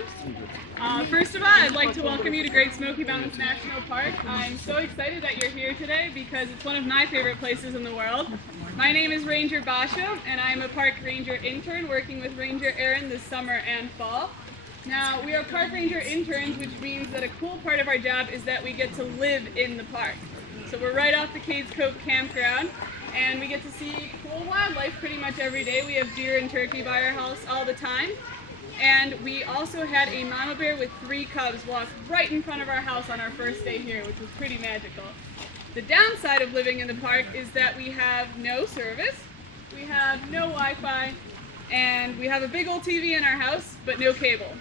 programs. First of all, I'd like to welcome you to Great Smoky Mountains National Park. I'm so excited that you're here today because it's one of my favorite places in the world. My name is Ranger Basho, and I'm a park ranger intern working with Ranger Aaron this summer and fall. Now, we are park ranger interns, which means that a cool part of our job is that we get to live in the park. So we're right off the Cades Cove campground, and we get to see cool wildlife pretty much every day. We have deer and turkey by our house all the time. And we also had a mama bear with 3 cubs walk right in front of our house on our first day here, which was pretty magical. The downside of living in the park is that we have no service, we have no Wi-Fi, and we have a big old TV in our house, but no cable.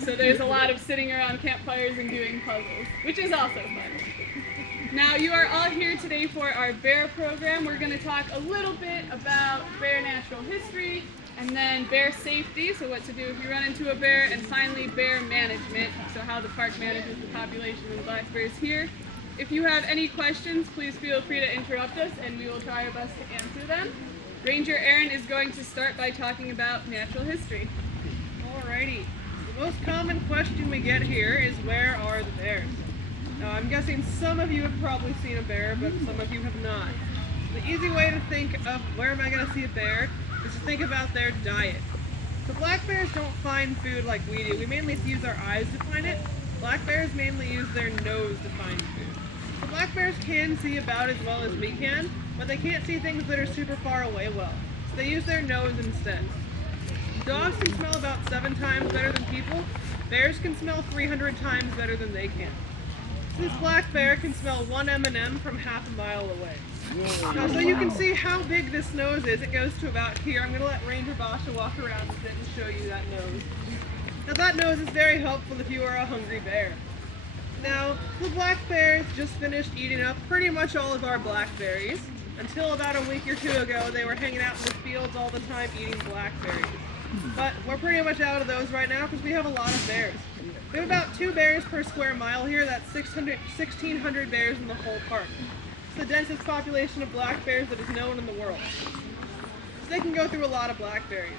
So there's a lot of sitting around campfires and doing puzzles, which is also fun. Now, you are all here today for our bear program. We're going to talk a little bit about bear natural history, and then bear safety, so what to do if you run into a bear, and finally bear management, so how the park manages the population of black bears here. If you have any questions, please feel free to interrupt us, and we will try our best to answer them. Ranger Aaron is going to start by talking about natural history. Alrighty. The most common question we get here is, where are the bears? Now, I'm guessing some of you have probably seen a bear, but some of you have not. The easy way to think of where am I going to see a bear is to think about their diet. So black bears don't find food like we do. We mainly use our eyes to find it. Black bears mainly use their nose to find food. So black bears can see about as well as we can, but they can't see things that are super far away well. So they use their nose instead. Dogs can smell about 7 times better than people. Bears can smell 300 times better than they can. This black bear can smell 1 M&M from half a mile away. Now, so you can see how big this nose is. It goes to about here. I'm going to let Ranger Basha walk around with it and show you that nose. Now, that nose is very helpful if you are a hungry bear. Now, the black bears just finished eating up pretty much all of our blackberries. Until about a week or 2 ago, they were hanging out in the fields all the time eating blackberries. But we're pretty much out of those right now because we have a lot of bears. We have about 2 bears per square mile here. That's 1,600 bears in the whole park. It's the densest population of black bears that is known in the world. So they can go through a lot of blackberries.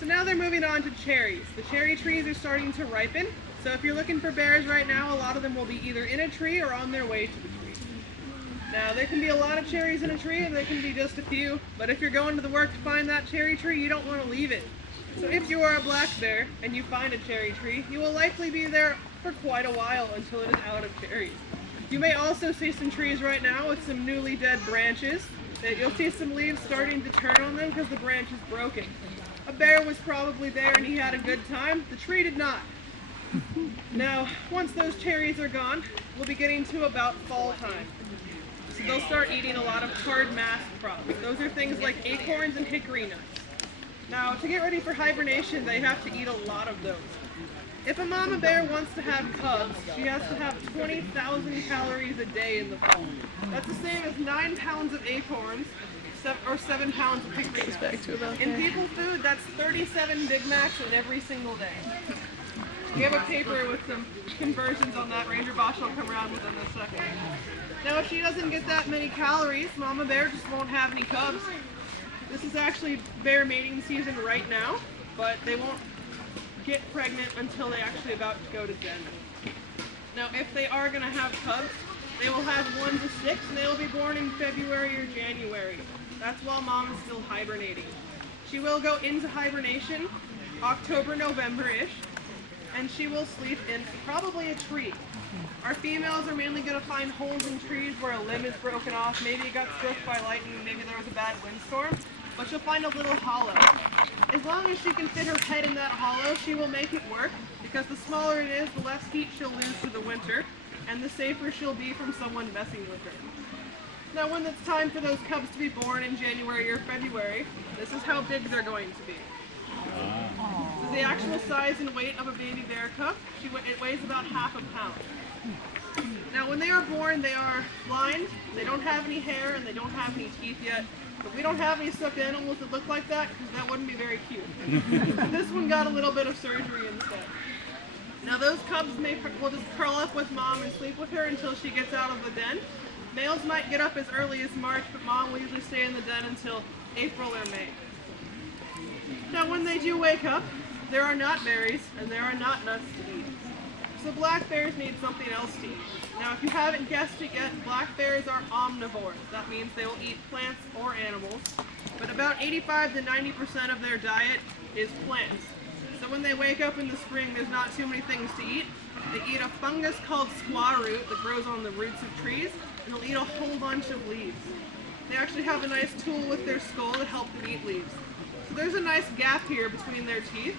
So now they're moving on to cherries. The cherry trees are starting to ripen. So if you're looking for bears right now, a lot of them will be either in a tree or on their way to the tree. Now, there can be a lot of cherries in a tree and there can be just a few, but if you're going to the work to find that cherry tree, you don't want to leave it. So if you are a black bear and you find a cherry tree, you will likely be there for quite a while until it is out of cherries. You may also see some trees right now with some newly dead branches. You'll see some leaves starting to turn on them because the branch is broken. A bear was probably there and he had a good time. The tree did not. Now, once those cherries are gone, we'll be getting to about fall time. So they'll start eating a lot of hard mast crops. Those are things like acorns and hickory nuts. Now, to get ready for hibernation, they have to eat a lot of those. If a mama bear wants to have cubs, she has to have 20,000 calories a day in the fall. That's the same as 9 pounds of acorns or 7 pounds of hickory nuts. In people food, that's 37 Big Macs in every single day. We have a paper with some conversions on that. Ranger Bosch will come around with them in a second. Now, if she doesn't get that many calories, mama bear just won't have any cubs. This is actually bear mating season right now, but they won't get pregnant until they're actually about to go to den. Now, if they are going to have cubs, they will have 1 to 6, and they will be born in February or January. That's while mom is still hibernating. She will go into hibernation October, November-ish, and she will sleep in probably a tree. Our females are mainly going to find holes in trees where a limb is broken off, maybe it got struck by lightning, maybe there was a bad windstorm, but she'll find a little hollow. As long as she can fit her head in that hollow, she will make it work, because the smaller it is, the less heat she'll lose through the winter, and the safer she'll be from someone messing with her. Now, when it's time for those cubs to be born in January or February, this is how big they're going to be. This is the actual size and weight of a baby bear cub. It weighs about half a pound. Now, when they are born, they are blind, they don't have any hair, and they don't have any teeth yet. But we don't have any stuffed animals that look like that, because that wouldn't be very cute. This one got a little bit of surgery instead. Now, those cubs will just curl up with mom and sleep with her until she gets out of the den. Males might get up as early as March, but mom will usually stay in the den until April or May. Now, when they do wake up, there are not berries and there are not nuts to eat. So black bears need something else to eat. Now, if you haven't guessed it yet, black bears are omnivores. That means they will eat plants or animals. But about 85 to 90% of their diet is plants. So when they wake up in the spring, there's not too many things to eat. They eat a fungus called squaw root that grows on the roots of trees, and they'll eat a whole bunch of leaves. They actually have a nice tool with their skull to help them eat leaves. So there's a nice gap here between their teeth.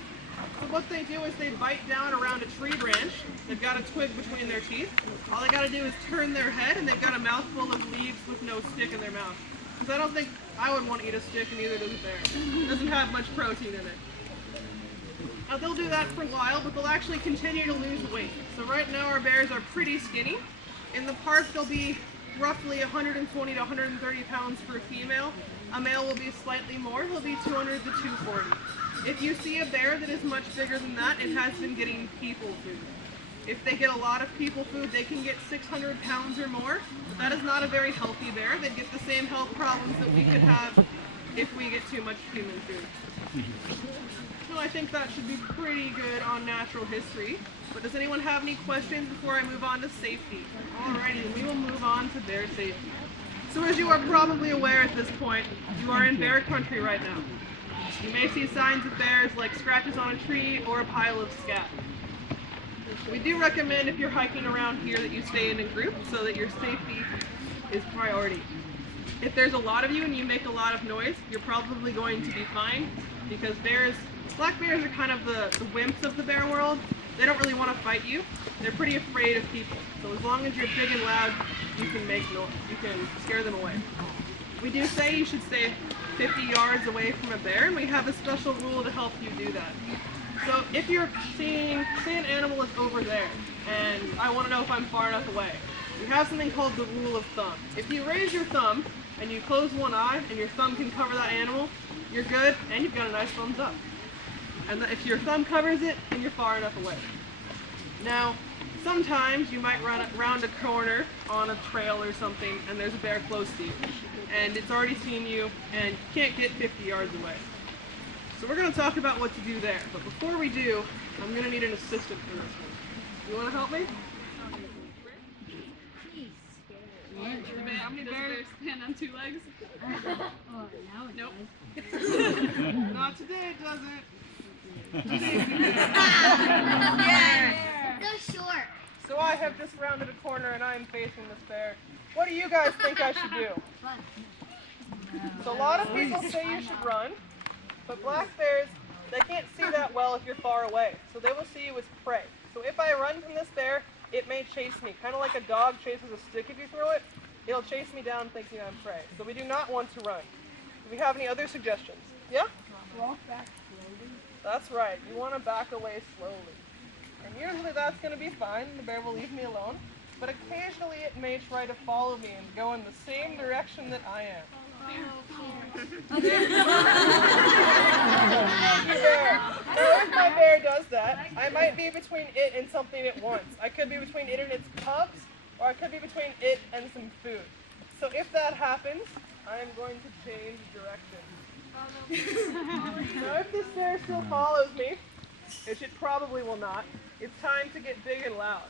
So what they do is they bite down around a tree branch. They've got a twig between their teeth. All they got to do is turn their head, and they've got a mouthful of leaves with no stick in their mouth. Because I don't think I would want to eat a stick, and neither does a bear. It doesn't have much protein in it. Now they'll do that for a while, but they'll actually continue to lose weight. So right now our bears are pretty skinny. In the park they'll be roughly 120 to 130 pounds for a female. A male will be slightly more, he'll be 200 to 240. If you see a bear that is much bigger than that, it has been getting people food. If they get a lot of people food, they can get 600 pounds or more. That is not a very healthy bear. They'd get the same health problems that we could have if we get too much human food. So I think that should be pretty good on natural history. But does anyone have any questions before I move on to safety? Alrighty, we will move on to bear safety. So as you are probably aware at this point, you are in bear country right now. You may see signs of bears like scratches on a tree or a pile of scat. We do recommend if you're hiking around here that you stay in a group so that your safety is priority. If there's a lot of you and you make a lot of noise, you're probably going to be fine because black bears are kind of the wimps of the bear world. They don't really want to fight you. They're pretty afraid of people. So as long as you're big and loud, you can make noise. You can scare them away. We do say you should stay 50 yards away from a bear, and we have a special rule to help you do that. So if you're say an animal is over there, and I want to know if I'm far enough away, we have something called the rule of thumb. If you raise your thumb, and you close one eye, and your thumb can cover that animal, you're good, and you've got a nice thumbs up. And if your thumb covers it, then you're far enough away. Now, sometimes you might run around a corner on a trail or something, and there's a bear close to you, and it's already seen you, and you can't get 50 yards away. So we're going to talk about what to do there, but before we do, I'm going to need an assistant for this one. You want to help me? How many bears stand on two legs? Nope. Not today, does it? Yeah. So short. So I have just rounded a corner and I am facing this bear. What do you guys think I should do? So a lot of people say you should run, but black bears, they can't see that well if you're far away. So they will see you as prey. So if I run from this bear, it may chase me. Kind of like a dog chases a stick if you throw it. It'll chase me down thinking I'm prey. So we do not want to run. Do we have any other suggestions? Yeah? Walk back slowly. That's right. You want to back away slowly. And usually that's going to be fine. The bear will leave me alone. But occasionally it may try to follow me and go in the same direction that I am. Thank you, bear. Now, if my bear does that, I might be between it and something at once. I could be between it and its cubs, or I could be between it and some food. So if that happens, I am going to change direction. Now if this bear still follows me, which it probably will not, it's time to get big and loud.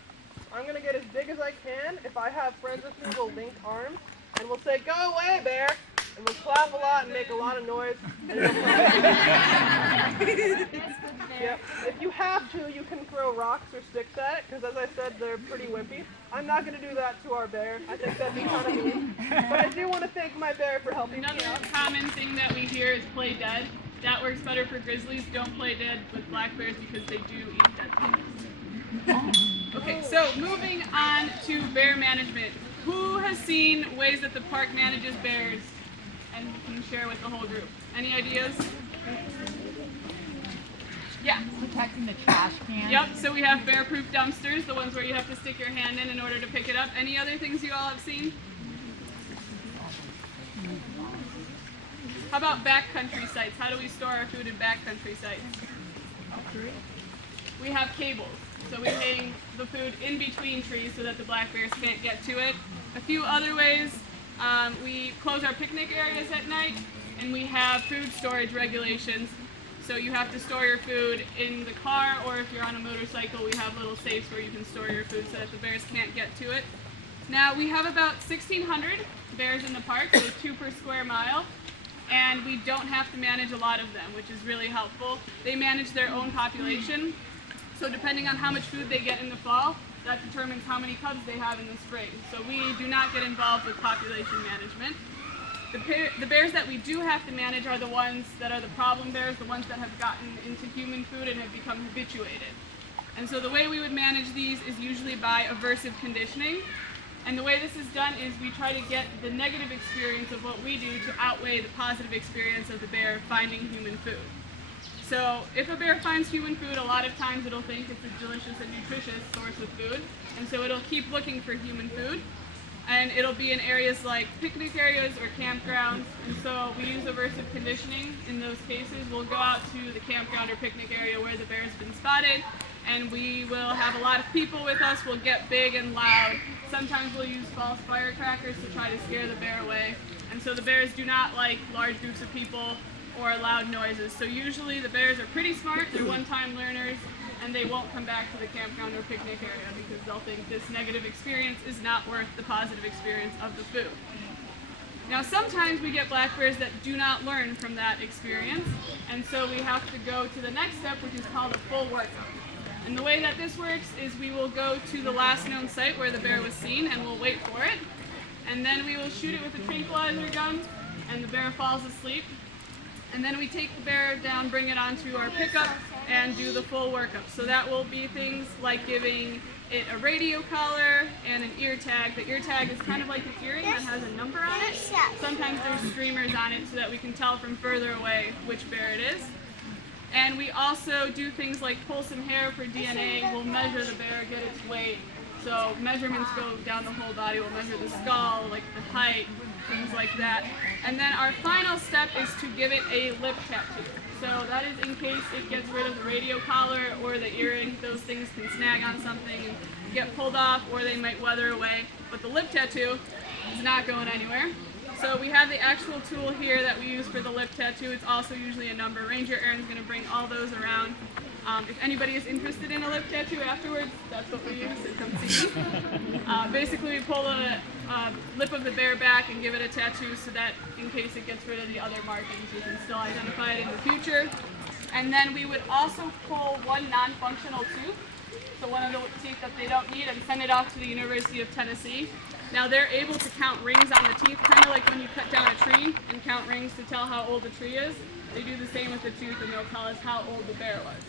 I'm going to get as big as I can. If I have friends with me, we'll link arms, and we'll say, "Go away, bear!" And we'll clap a lot and make a lot of noise. And yep. If you have to, you can throw rocks or sticks at it, because as I said, they're pretty wimpy. I'm not going to do that to our bear. I think that'd be kind of mean. But I do want to thank my bear for helping me out. Another common thing that we hear is play dead. That works better for grizzlies. Don't play dead with black bears because they do eat dead things. Okay, so moving on to bear management. Who has seen ways that the park manages bears and can share with the whole group? Any ideas? Yeah. Protecting the trash cans. Yep, so we have bear-proof dumpsters, the ones where you have to stick your hand in order to pick it up. Any other things you all have seen? How about backcountry sites? How do we store our food in backcountry sites? We have cables. So we hang the food in between trees so that the black bears can't get to it. A few other ways, we close our picnic areas at night, and we have food storage regulations So you have to store your food in the car, or if you're on a motorcycle, we have little safes where you can store your food so that the bears can't get to it. Now we have about 1,600 bears in the park, so 2 per square mile, and we don't have to manage a lot of them, which is really helpful. They manage their own population, so depending on how much food they get in the fall, that determines how many cubs they have in the spring. So we do not get involved with population management. The bears that we do have to manage are the ones that are the problem bears, the ones that have gotten into human food and have become habituated. And so the way we would manage these is usually by aversive conditioning. And the way this is done is we try to get the negative experience of what we do to outweigh the positive experience of the bear finding human food. So if a bear finds human food, a lot of times it'll think it's a delicious and nutritious source of food, and so it'll keep looking for human food. And it'll be in areas like picnic areas or campgrounds, and so we use aversive conditioning in those cases. We'll go out to the campground or picnic area where the bear's been spotted, and we will have a lot of people with us. We'll get big and loud. Sometimes we'll use false firecrackers to try to scare the bear away, and so the bears do not like large groups of people or loud noises. So usually the bears are pretty smart, they're one-time learners, and they won't come back to the campground or picnic area because they'll think this negative experience is not worth the positive experience of the food. Now sometimes we get black bears that do not learn from that experience, and so we have to go to the next step, which is called a full workup. And the way that this works is we will go to the last known site where the bear was seen, and we'll wait for it, and then we will shoot it with a tranquilizer gun, and the bear falls asleep. And then we take the bear down, bring it onto our pickup, and do the full workup. So that will be things like giving it a radio collar and an ear tag. The ear tag is kind of like an earring that has a number on it. Sometimes there's streamers on it so that we can tell from further away which bear it is. And we also do things like pull some hair for DNA. We'll measure the bear, get its weight. So measurements go down the whole body. We'll measure the skull, like the height, things like that. And then our final step is to give it a lip tattoo. So that is in case it gets rid of the radio collar or the earring. Those things can snag on something and get pulled off, or they might weather away. But the lip tattoo is not going anywhere. So we have the actual tool here that we use for the lip tattoo. It's also usually a number. Ranger Aaron's going to bring all those around. If anybody is interested in a lip tattoo afterwards, that's what we use, so come see me. Basically, we pull the lip of the bear back and give it a tattoo so that in case it gets rid of the other markings, we can still identify it in the future. And then we would also pull one non-functional tooth, so one of the teeth that they don't need, and send it off to the University of Tennessee. Now they're able to count rings on the teeth, kind of like when you cut down a tree and count rings to tell how old the tree is. They do the same with the tooth, and they'll tell us how old the bear was.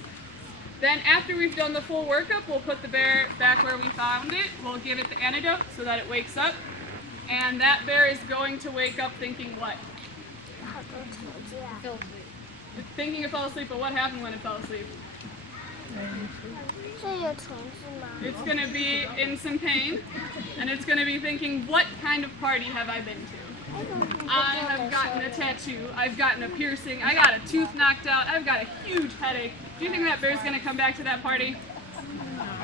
Then after we've done the full workup, we'll put the bear back where we found it. We'll give it the antidote so that it wakes up. And that bear is going to wake up thinking what? Thinking it fell asleep, but what happened when it fell asleep? It's going to be in some pain, and it's going to be thinking, what kind of party have I been to? I have gotten a tattoo, I've gotten a piercing, I got a tooth knocked out, I've got a huge headache. Do you think that bear's going to come back to that party?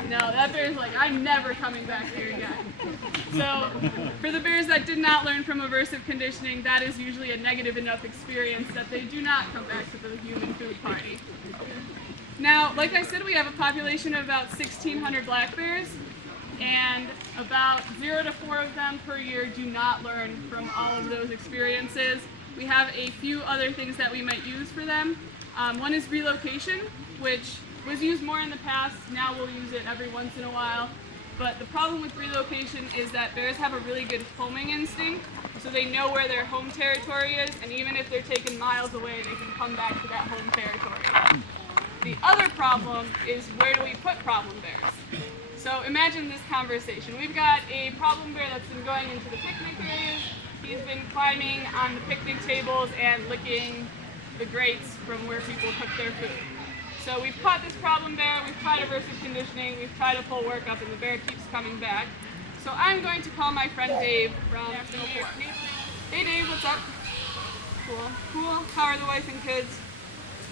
No, that bear's like, I'm never coming back here again. So for the bears that did not learn from aversive conditioning, that is usually a negative enough experience that they do not come back to the human food party. Now, like I said, we have a population of about 1,600 black bears, and about 0 to 4 of them per year do not learn from all of those experiences. We have a few other things that we might use for them. One is relocation, which was used more in the past. Now we'll use it every once in a while. But the problem with relocation is that bears have a really good homing instinct, so they know where their home territory is, and even if they're taken miles away, they can come back to that home territory. The other problem is, where do we put problem bears? So imagine this conversation. We've got a problem bear that's been going into the picnic areas. He's been climbing on the picnic tables and licking the grates from where people cook their food. So we've caught this problem bear, we've tried aversive conditioning, we've tried a full workup, and the bear keeps coming back. So I'm going to call my friend Dave from National Park. Hey Dave, what's up? Cool. How are the wife and kids?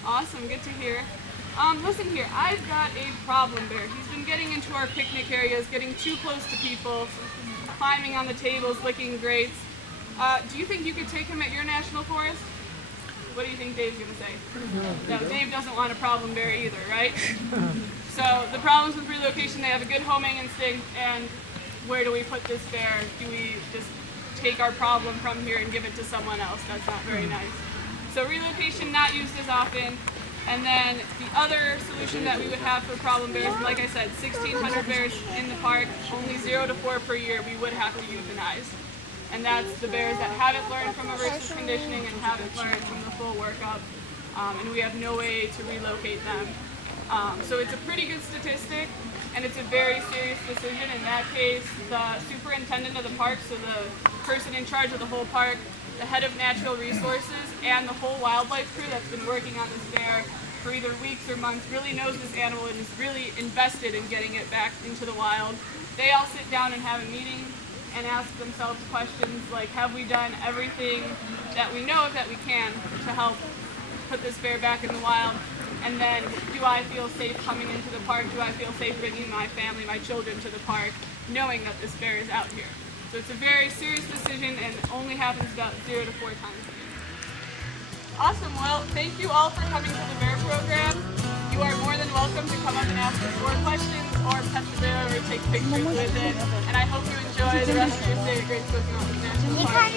Awesome, good to hear. Listen here, I've got a problem bear. He's been getting into our picnic areas, getting too close to people, climbing on the tables, licking grates. Do you think you could take him at your national forest? What do you think Dave's gonna say? No, Dave doesn't want a problem bear either, right? So the problems with relocation, they have a good homing instinct, and where do we put this bear? Do we just take our problem from here and give it to someone else? That's not very nice. So relocation not used as often. And then the other solution that we would have for problem bears, like I said, 1,600 bears in the park, only 0 to 4 per year, we would have to euthanize. And that's the bears that haven't learned from aversive conditioning and haven't learned from the full workup, and we have no way to relocate them. So it's a pretty good statistic, and it's a very serious decision. In that case, the superintendent of the park, so the person in charge of the whole park, the head of natural resources, and the whole wildlife crew that's been working on this bear for either weeks or months really knows this animal and is really invested in getting it back into the wild. They all sit down and have a meeting and ask themselves questions like, have we done everything that we know that we can to help put this bear back in the wild? And then, do I feel safe coming into the park? Do I feel safe bringing my family, my children to the park, knowing that this bear is out here? So it's a very serious decision and only happens about 0 to 4 times a year. Awesome. Well, thank you all for coming to the bear program. You are more than welcome to come up and ask us more questions or pet the bear or take pictures with it. And I hope you enjoy the rest of your stay at Great Smoky Mountain National Park.